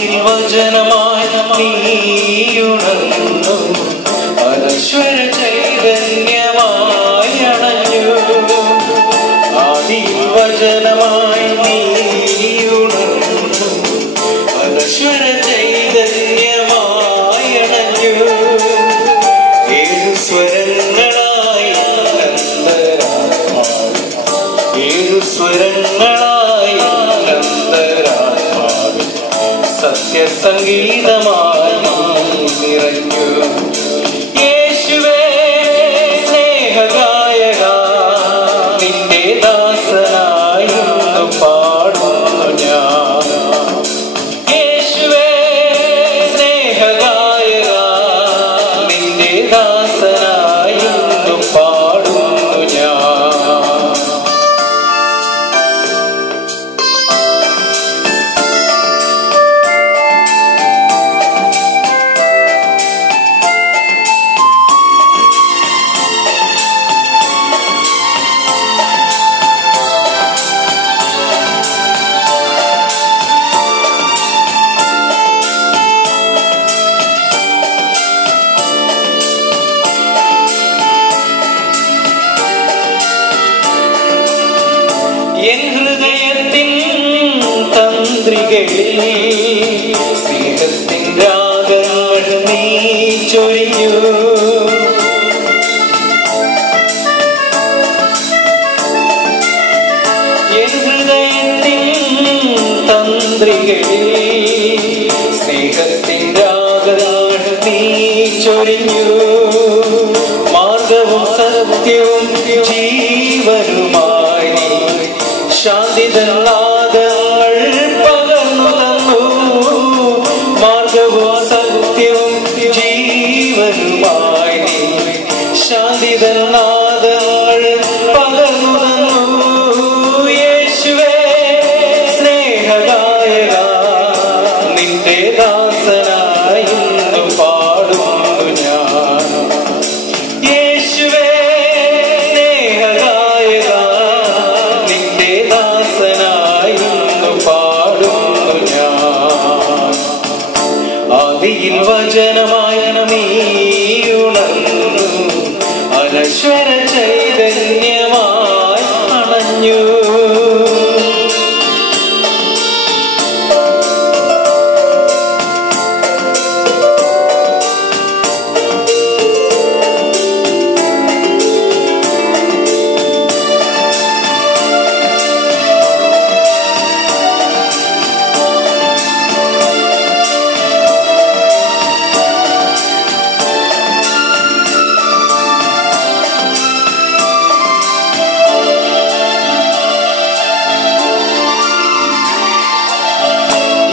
ആദിയിൽ വചനമായി നീയുണർന്നു അനശ്വര ചൈതന്യമായി അണഞ്ഞു. ആദിയിൽ വചനമായി നീയുണർന്നു അനശ്വര ചൈതന്യമായി അണഞ്ഞു. ഏഴു സ്വരങ്ങളായി ഏഴു സ്വരങ്ങളായി അനന്തരാത്മാവിൽ സത്യസംഗീതമായി നിറഞ്ഞു. യേശുവേ സ്നേഹഗായക നിന്റെ ദാസനായി പാടുന്നു ഞാൻ. യേശുവേ സ്നേഹഗായക നിന്റെ ദാസനായി പാടുന്നു ഞാൻ. എൻ ഹൃദയത്തിൻ തന്ത്രികളിൽ സ്നേഹത്തിൻ രാഗങ്ങൾ നീ ചൊരിഞ്ഞു. എൻ ഹൃദയത്തിൻ തന്ത്രികളിൽ സ്നേഹത്തിൻ രാഗങ്ങൾ നീ ചൊരിഞ്ഞു. മാർഗവും സത്യവും ജീവനുമായി ശാന്തിതനാദങ്ങൾ പകർന്നു തന്നു. മാർഗവും സത്യവും ജീവനുമായി ശാന്തിതനാദങ്ങൾ പകർന്നു തന്നു. യേശുവേ സ്നേഹഗായക നിന്റെ ദാസനായി ഇന്നു പാടുന്നു ഞാൻ. യേശുവേ സ്നേഹഗായക നിന്റെ ദാസനായി ഇന്നു പാടുന്നു ഞാൻ. ആദിയിൽ വചനമായി നീയുണർന്നു അനശ്വര ചൈതന്യമായി അണഞ്ഞു.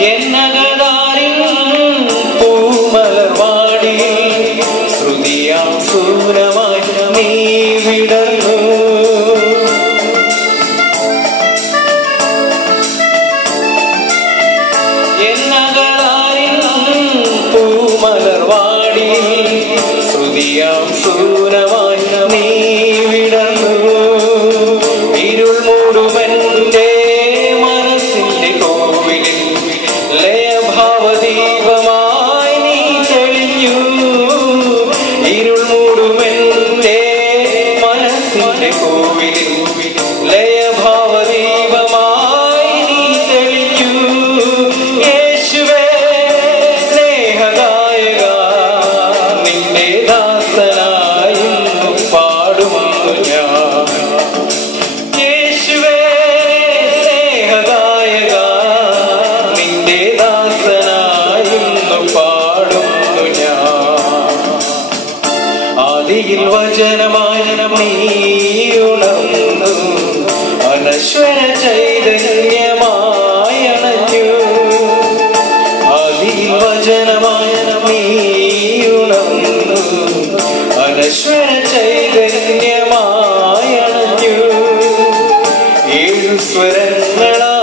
എന്നകതാരിൽ പൂമലർവാടി ശ്രുതിയാം സൂരമായി നീ വിടർന്നു. എന്നകതാരിൽ പൂമലർവാടി ശ്രുതിയാം സൂരമായി നീ വിടർന്നു. ഇരുൾ മൂടുമെന്റെ മനസ്സിന്റെ കോവിലിൽ ലയഭാവദീപമായി നീ തെളിഞ്ഞു. ഇരുൾ മൂടുമെന്റെ മനസ്സിന്റെ കോവിലിൽ ലയഭാവദീപമായി നീ തെളിഞ്ഞു. യേശുവേ സ്നേഹഗായക നിന്റെ ദാസനായി ഇന്നു പാടുന്നു ഞാൻ. യേശുവേ സ്നേഹഗായക നിന്റെ ദാസനായി ഇന്നു പാടുന്നു ഞാൻ. ആദിയിൽ വചനമായി നീയുണർന്നു അനശ്വര ചൈതന്യമായി അണഞ്ഞു. ആദിയിൽ വചനമായി നീയുണർന്നു അനശ്വര ചൈതന്യമായി അണഞ്ഞു. ഏഴു സ്വരങ്ങളായി